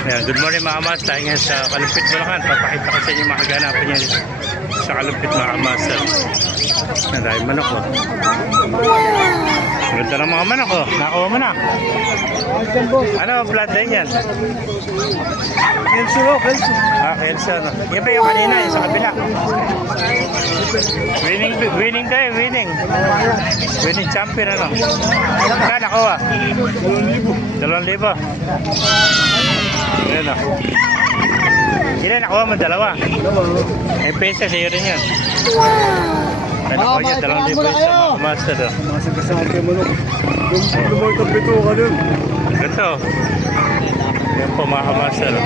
Ayan, good morning mga kamas. Tayo ngayon sa Kalumpit Bulacan. Papakita ko sa inyo mga kaganapan niya sa Kalumpit mga kamas. Ayan, dahil manok ko. Ganda ng mga manok ko. Nakuha mo na. Ano ang bloodline yan? Kelso, Kelso. Kelso. No? Yan pa yung kanina, yung sa kabila. Winning tayo, winning. Winning champion ano. Ano nakuha? 2,000. Ayan o. Ilan nakuha mo? 2? May pesa sa'yo rin yan. Nakuha niya 2,000 isa mga master o. Masang kasama yung manok. Yung lumang tablito ka dun. Ito. Yan po mga master o.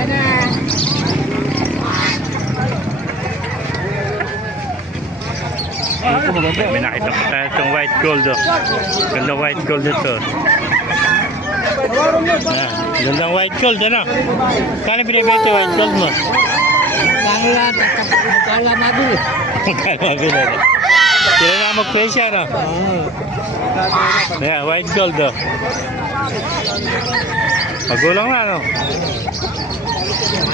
May nakita ko tayo itong white gold o. Gandang white gold ito. Gandang white gold ano? Kano binibenta white gold mo? Kala mabili. Kano mabili na? Sila na mag-presyo ano? Ayan, white gold o. Magulang na ano?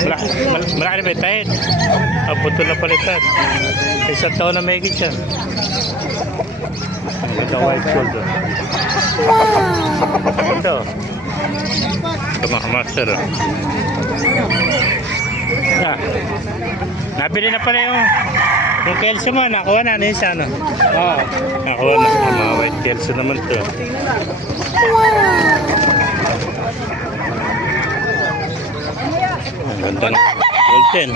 Malaki na ba tayo? Putol na palitan. Isang taon na may higit siya. Gandang white gold o. Ito. Ito mga master o. Nabili na pala yung Kelso mo. Nakuha na isa ano? Oo. Nakuha na. Mga white Kelso naman ito. Gandang golden.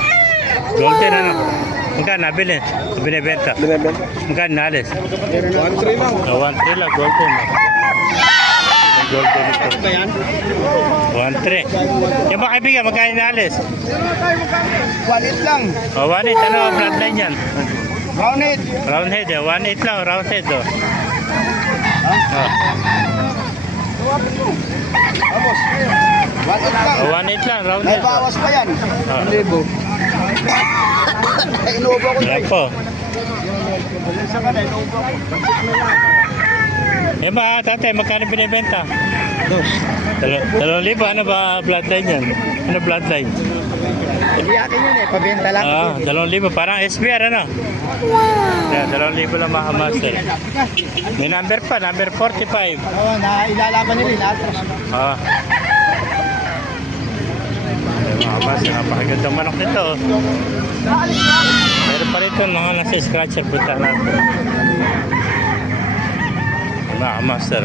Golden ano? Magkano nabili? Binibenta? Magkano nalis? 1-3 lang. 1-3 lang. Golden. Golden ito. Ba yan? 1-3. Yung mga kaibigan, magkano nalis? 1-8 lang. 1-8. Ano ang bloodline yan? Round-8. Roundhead eh. 1-8 lang. Roundhead oh. Tapos, 1-8 lang. 1-8 lang. May Roundhead. bawas pa yan. Ah. 1,000. Ay, inuubo ko Yan tayo. po. Isa ka na, inuubo ko. Yung mga tatay, magkano binibenta? 2,000. Ano ba bloodline yan? Ano bloodline? Hindi akin yun eh, pabenta lang. 2,000. Parang SBR ano? Yan, 2,000 lang mga master. May number pa, number 45. Oo, nailalaban nila, inaatras. Mga master, napakagandang manok nito. Meron pa rito mga nasa scratcher, punta natin. Mga master.